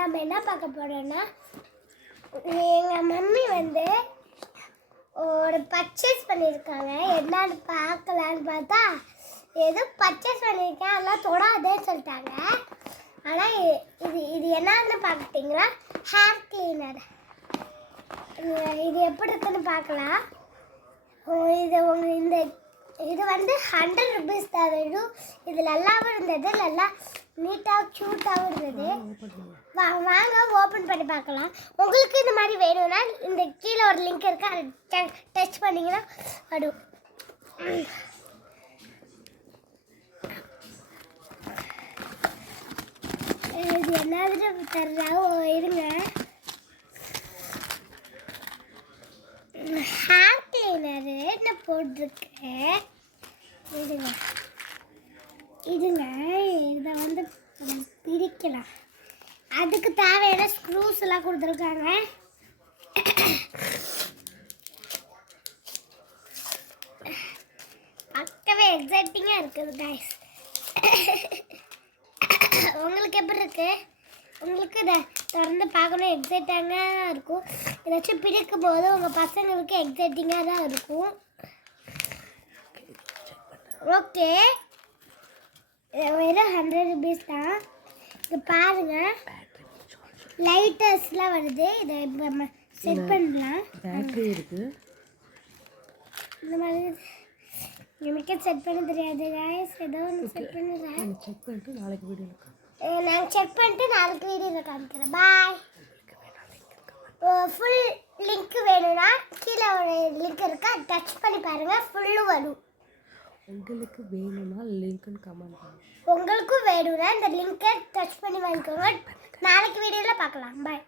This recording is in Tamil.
நம்ம என்ன பார்க்க போறோம்னா எங்கள் மம்மி வந்து ஒரு பர்ச்சேஸ் பண்ணியிருக்காங்க. என்னன்னு பார்க்கலான்னு பார்த்தா ஏதோ பர்ச்சேஸ் பண்ணியிருக்கேன் அதெல்லாம் தொடாதேன்னு சொல்லிட்டாங்க. ஆனால் இது இது என்னன்னு பார்த்துட்டிங்கன்னா ஹேர் கிளீனர். இது எப்படி இருக்குன்னு பார்க்கலாம். இது வந்து 100 rupees தான் வரும். இது நல்லாவும் இருந்தது, நல்லா நீட்டாக க்யூட்டாகவும் இருந்தது. வாங்க ஓப்பன் பண்ணி பார்க்கலாம். உங்களுக்கு இந்த மாதிரி வேணும்னா இந்த கீழே ஒரு லிங்க் இருக்குது, அதை டச் பண்ணிங்கன்னா வரும். இது என்னது தர்றா இருங்க. ஹேர் கிளீனரு என்ன போட்டிருக்கு இதுங்க இதை வந்து பிரிக்கலாம். அதுக்கு தேவையான ஸ்க்ரூஸ் எல்லாம் கொடுத்துருக்காங்க. பார்க்கவே எக்ஸைட்டிங்காக இருக்குது கைஸ். உங்களுக்கு எப்படி இருக்கு? உங்களுக்கு இதை திறந்து பார்க்கணும் எக்ஸைட்டிங்காக இருக்கும். ஏதாச்சும் பிடிக்கும் போது உங்கள் பசங்களுக்கு எக்ஸைட்டிங்காக தான் இருக்கும். ஓகே, வெறும் 100 rupees தான். இது பாருங்கள், லைட்டர்ஸ்லாம் வருது. இதை நம்ம செட் பண்ணலாம். பேட்டரி இருக்குது. இந்த மாதிரி எனக்கே செட் பண்ண தெரியாது கைஸ். ஏதோ ஒன்று செட் பண்ணுறேன். செக் பண்ணிட்டு நாளைக்கு வீடியோவில் நான் செக் பண்ணிட்டு நாளைக்கு வீடியோவில் காமிக்கிறேன். பாய். ஃபுல் லிங்க் வேணும்னா கீழே ஒரு லிங்க் இருக்கா, டச் பண்ணி பாருங்கள், ஃபுல்லு வரும். உங்களுக்கு வேணும்னா லிங்க்னு கமெண்ட் பண்ணுங்க. உங்களுக்கும் வேணும்னா இந்த லிங்கை டச் பண்ணி வாங்கிக்கோங்க. நாளைக்கு வீடியோவில் பார்க்கலாம். பாய்.